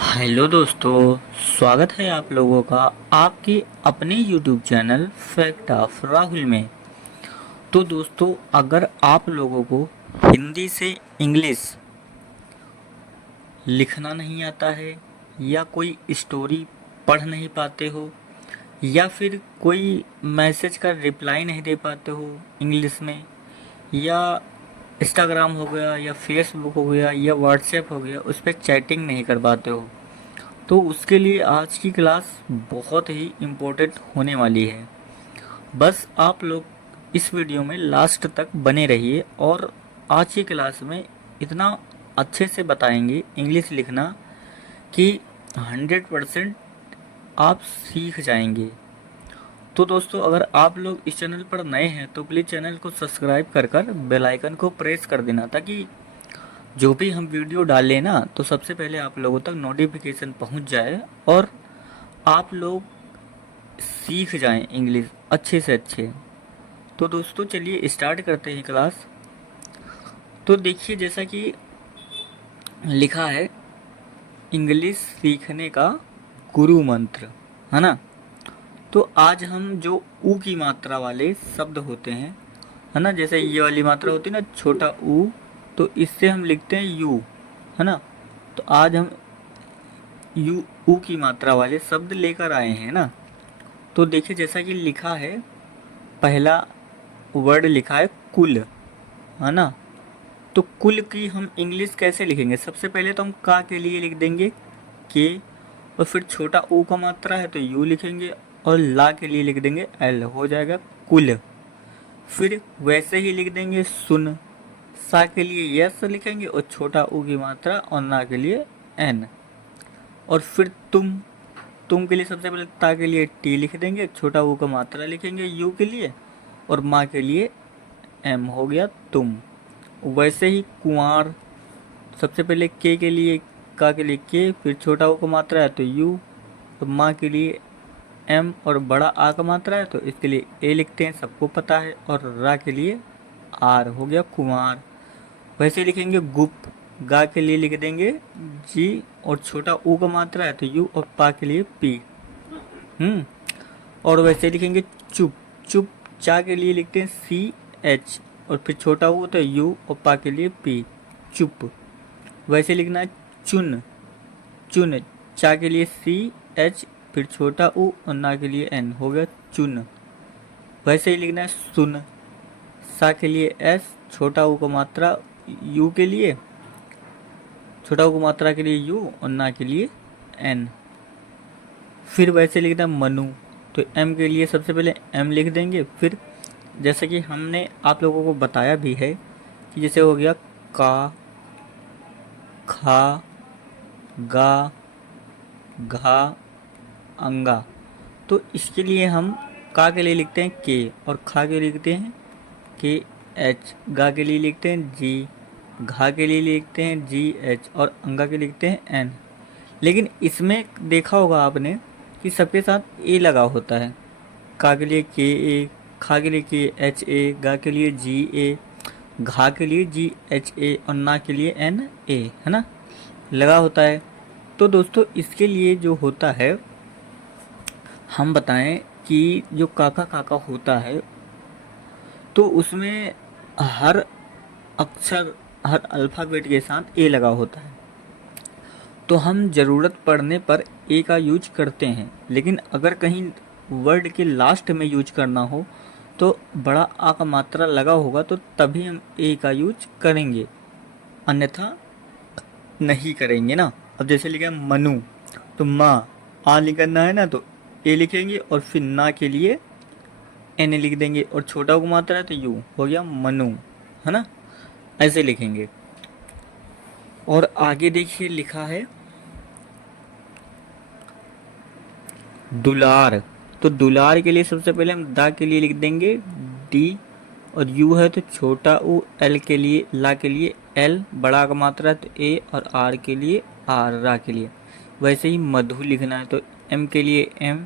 Hello दोस्तों, स्वागत है आप लोगों का आपके अपने YouTube channel fact of Rahul में। तो दोस्तों, अगर आप लोगों को हिंदी से इंग्लिश लिखना नहीं आता है या कोई स्टोरी पढ़ नहीं पाते हो या फिर कोई मैसेज का रिप्लाई नहीं दे पाते हो इंग्लिश में, या इंस्टाग्राम हो गया या फेसबुक हो गया या व्हाट्सएप हो गया, उस पर चैटिंग नहीं कर पाते हो, तो उसके लिए आज की क्लास बहुत ही इम्पोर्टेंट होने वाली है। बस आप लोग इस वीडियो में लास्ट तक बने रहिए और आज की क्लास में इतना अच्छे से बताएंगे इंग्लिश लिखना कि 100% आप सीख जाएंगे। तो दोस्तों, अगर आप लोग इस चैनल पर नए हैं तो प्लीज़ चैनल को सब्सक्राइब कर बेल आइकन को प्रेस कर देना, ताकि जो भी हम वीडियो डालें ना, तो सबसे पहले आप लोगों तक नोटिफिकेशन पहुंच जाए और आप लोग सीख जाएं इंग्लिश अच्छे से अच्छे। तो दोस्तों, चलिए स्टार्ट करते हैं क्लास। तो देखिए, जैसा कि लिखा है, इंग्लिश सीखने का गुरु मंत्र, है ना। तो आज हम जो ऊ की मात्रा वाले शब्द होते हैं, है ना, जैसे ये वाली मात्रा होती है ना, छोटा ऊ, तो इससे हम लिखते हैं यू, है ना। तो आज हम यू ऊ की मात्रा वाले शब्द लेकर आए हैं ना। तो देखिए, जैसा कि लिखा है, पहला वर्ड लिखा है कुल, है ना। तो कुल की हम इंग्लिश कैसे लिखेंगे? सबसे पहले तो हम का के लिए लिख देंगे के, और फिर छोटा ऊ का मात्रा है तो यू लिखेंगे, और ला के लिए लिख देंगे एल, हो जाएगा कुल। फिर वैसे ही लिख देंगे सुन, सा के लिए यस लिखेंगे और छोटा ऊ की मात्रा, और ना के लिए एन। और फिर तुम के लिए सबसे पहले ता के लिए टी लिख देंगे, छोटा ऊ का मात्रा लिखेंगे यू के लिए, और माँ के लिए एम, हो गया तुम। वैसे ही कुंवार, सबसे पहले के लिए का के लिए के, फिर छोटा ऊ का मात्रा है तो यू, और माँ के लिए एम, और बड़ा आ का मात्रा है तो इसके लिए ए लिखते हैं, सबको पता है, और रा के लिए आर, हो गया कुमार। वैसे लिखेंगे गुप, गा के लिए लिख देंगे जी, और छोटा ऊ का मात्रा है तो यू, और पा के लिए पी। और वैसे लिखेंगे चुप, चुप चा के लिए लिखते हैं सी एच, और फिर छोटा ऊ तो यू, और पा के लिए पी, चुप। वैसे लिखना है चुन, चुन चा के लिए सी एच, फिर छोटा ऊ और ना के लिए एन, हो गया चुन। वैसे ही लिखना है सुन, सा के लिए एस, छोटा ऊ का मात्रा यू के लिए, छोटा ऊ का मात्रा के लिए यू, और ना के लिए एन। फिर वैसे लिखना है मनु, तो एम के लिए सबसे पहले एम लिख देंगे। फिर जैसे कि हमने आप लोगों को बताया भी है कि जैसे हो गया का, खा, गा, घा, अंगा, तो इसके लिए हम का के लिए लिखते हैं के, और खा के लिए लिखते हैं के एच, गा के लिए लिखते हैं जी, घा के लिए लिखते हैं जी एच, और अंगा के लिए लिखते हैं एन। लेकिन इसमें देखा होगा आपने कि सबके साथ ए लगा होता है। का के लिए के ए, खा के लिए के एच ए, गा के लिए जी ए, घा के लिए जी एच ए, और ना के लिए एन ए, है ना, लगा होता है। तो दोस्तों, इसके लिए जो होता है, हम बताएं कि जो काका काका होता है, तो उसमें हर अक्षर, हर अल्फ़ाबेट के साथ ए लगा होता है। तो हम ज़रूरत पड़ने पर ए का यूज करते हैं, लेकिन अगर कहीं वर्ड के लास्ट में यूज करना हो तो बड़ा आ का मात्रा लगा होगा, तो तभी हम ए का यूज करेंगे, अन्यथा नहीं करेंगे ना। अब जैसे लिखा है मनु, तो माँ, आ लिखना है ना, तो ए लिखेंगे, और फिर ना के लिए एन लिख देंगे, और छोटा को मात्रा है तो यू, हो गया मनु, है ना, ऐसे लिखेंगे। और आगे देखिए लिखा है दुलार, तो दुलार के लिए सबसे पहले हम दा के लिए लिख देंगे डी, और यू है तो छोटा ऊ, एल के लिए, ला के लिए एल, बड़ा का मात्रा है तो ए, और आर के लिए आर, रा के लिए। वैसे ही मधु लिखना है तो एम के लिए एम,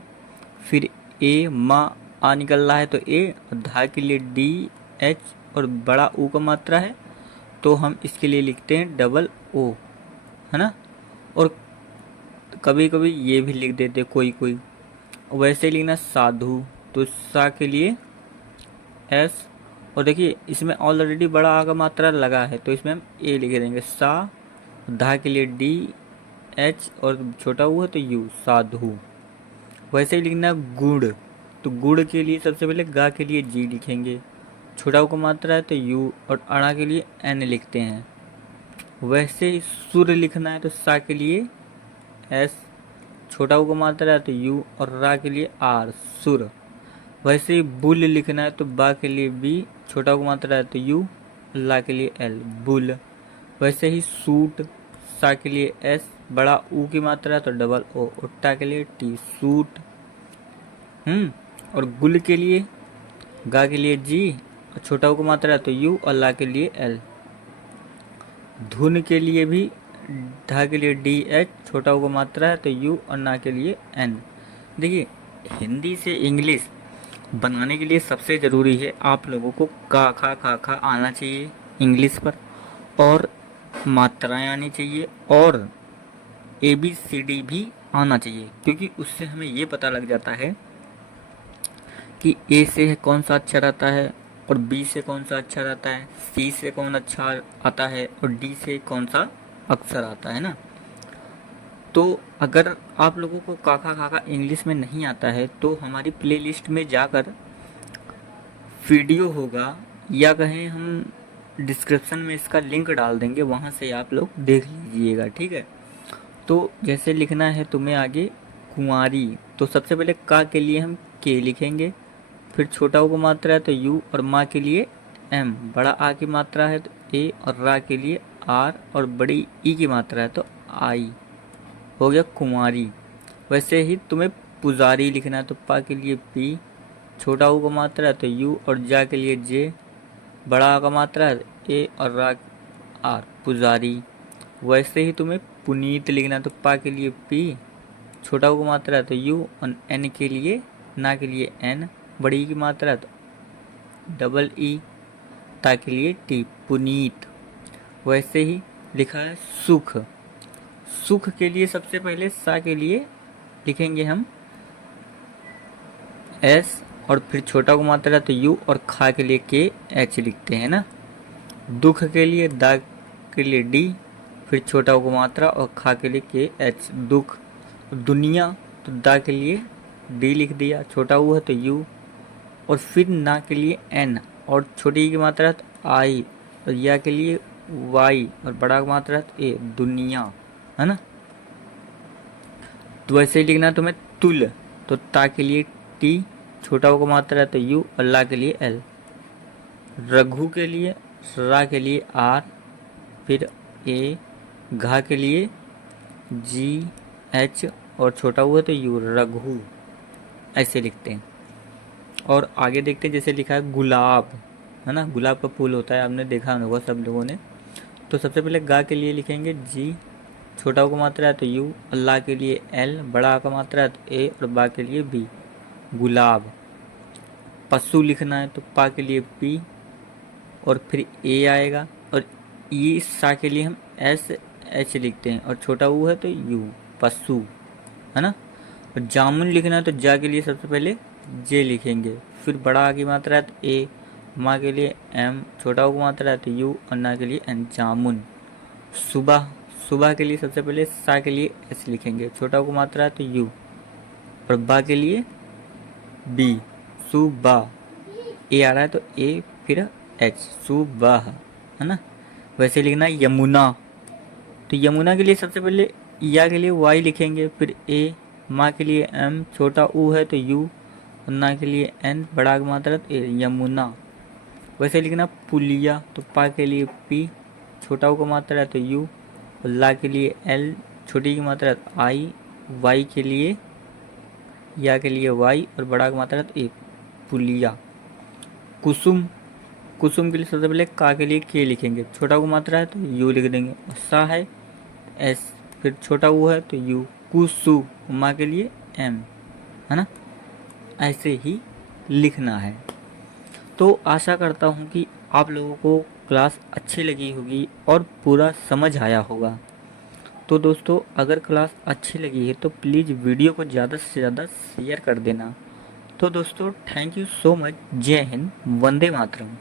फिर ए, माँ, आ निकल रहा है तो ए, और धा के लिए डी एच, और बड़ा ऊ का मात्रा है तो हम इसके लिए लिखते हैं डबल ओ, है ना। और कभी कभी ये भी लिख देते कोई कोई। वैसे ही लिखना साधु, तो सा के लिए एस, और देखिए इसमें ऑलरेडी बड़ा आ का मात्रा लगा है तो इसमें हम ए लिख देंगे सा, धा के लिए डी एच और छोटा ऊ है तो यू, साधु। वैसे ही लिखना गुड़, तो गुड़ के लिए सबसे पहले गा के लिए जी लिखेंगे, छोटा ऊ का मात्रा है तो यू, और अड़ा के लिए एन लिखते हैं। वैसे ही सुर लिखना है तो सा के लिए एस, छोटा ऊ का मात्रा है तो यू, और रा के लिए आर, सुर। वैसे ही बुल लिखना है तो बा के लिए बी, छोटा ऊ का मात्रा है तो यू, ला के लिए एल, बुल। वैसे ही सूट, सा के लिए एस, बड़ा ऊ की मात्रा है तो डबल ओ, और टा के लिए टी, सूट। और गुल के लिए गा के लिए जी, और छोटा ऊ का मात्रा है तो यू, और ला के लिए एल। धुन के लिए भी धा के लिए डी एच, छोटा ऊ का मात्रा है तो यू, और ना के लिए एन। देखिए हिंदी से इंग्लिश बनाने के लिए सबसे ज़रूरी है आप लोगों को का खा आना चाहिए इंग्लिश पर, और मात्राएं आनी चाहिए, और ABCD भी आना चाहिए, क्योंकि उससे हमें ये पता लग जाता है कि A से कौन सा अक्षर आता है, और B से कौन सा अक्षर आता है, C से कौन अक्षर आता है, और D से कौन सा अक्षर आता है ना। तो अगर आप लोगों को काका काका इंग्लिश में नहीं आता है तो हमारी प्लेलिस्ट में जाकर वीडियो होगा, या कहें हम डिस्क्रिप्शन में इसका लिंक डाल देंगे, वहाँ से आप लोग देख लीजिएगा, ठीक है। तो जैसे लिखना है तुम्हें आगे कुंवारी, तो सबसे पहले का के लिए हम के लिखेंगे, फिर छोटा ऊ का मात्रा है तो यू, और माँ के लिए एम, बड़ा आ की मात्रा है तो ए, और रा के लिए आर, और बड़ी ई की मात्रा है तो आई, हो गया कुंवारी। वैसे ही तुम्हें पुजारी लिखना है तो पा के लिए पी, छोटा ऊ का मात्रा है तो यू, और जा के लिए जे, बड़ा आ का मात्रा है ए, और रा आर, पुजारी। वैसे ही तुम्हें पुनीत लिखना है तो पा के लिए पी, छोटा ऊ का मात्रा है तो यू, और एन के लिए ना के लिए एन, बड़ी ई की मात्रा है तो डबल ई, ता के लिए टी, पुनीत। वैसे ही लिखा है सुख, सुख के लिए सबसे पहले सा के लिए लिखेंगे हम एस, और फिर छोटा को मात्रा है तो यू, और खा के लिए के एच लिखते हैं ना। दुख के लिए दा के लिए डी, फिर छोटा को मात्रा और खा के लिए के एच, दुख। दुनिया तो दा के लिए डी लिख दिया, छोटा ऊ है तो यू, और फिर ना के लिए एन, और छोटी की मात्रा है तो आई, और या के लिए वाई, और बड़ा की मात्रा है तो ए, दुनिया, है ना। तो वैसे ही लिखना है तुम्हें तुल, तो ता के लिए टी, छोटा को मात्रा है तो यू, और ला के लिए एल। रघु के लिए रा के लिए आर, फिर ए, घा के लिए जी एच, और छोटा हुआ तो यू, रघु, ऐसे लिखते हैं। और आगे देखते हैं, जैसे लिखा है गुलाब, है ना, गुलाब का फूल होता है, आपने देखा होगा सब लोगों ने। तो सबसे पहले गा के लिए लिखेंगे जी, छोटा का मात्रा है तो यू, अल्लाह के लिए एल, बड़ा का मात्रा है तो ए, और बा के लिए बी, गुलाब। पशु लिखना है तो पा के लिए पी, और फिर ए आएगा, और ई सा के लिए हम एस एच लिखते हैं, और छोटा ऊ है तो यू, पशु, है ना। और जामुन लिखना है तो जा के लिए सबसे पहले जे लिखेंगे, फिर बड़ा आ की मात्रा है तो ए, माँ के लिए एम, छोटा ऊ की मात्रा है तो यू, और ना के लिए एन, जामुन। सुबह, सुबह के लिए सबसे पहले सा के लिए एस लिखेंगे, छोटा ऊ की मात्रा है तो यू, और बा के लिए बी, सुबह, ए आ रहा है तो ए, फिर एच, सुबह, है ना। वैसे लिखना है यमुना, तो यमुना के लिए सबसे पहले या के लिए वाई लिखेंगे, फिर ए, माँ के लिए एम, छोटा ऊ है तो यू, और ना के लिए एन, बड़ा की मात्रा तो ए, यमुना। वैसे लिखना पुलिया, तो पा के लिए पी, छोटा ऊ का मात्रा है तो यू, और ला के लिए एल, छोटी की मात्रा है तो आई, वाई के लिए या के लिए वाई, और बड़ा की मात्रा है तो ए, पुलिया। कुसुम, कुसुम के लिए सबसे पहले का के लिए के लिखेंगे, छोटा को मात्रा है तो यू लिख देंगे, और सा है एस, फिर छोटा वो है तो यू, कुसु, माँ के लिए एम, है ना। ऐसे ही लिखना है। तो आशा करता हूँ कि आप लोगों को क्लास अच्छी लगी होगी और पूरा समझ आया होगा। तो दोस्तों अगर क्लास अच्छी लगी है तो प्लीज़ वीडियो को ज़्यादा से ज़्यादा शेयर कर देना। तो दोस्तों थैंक यू सो मच। जय हिंद, वंदे मातरम।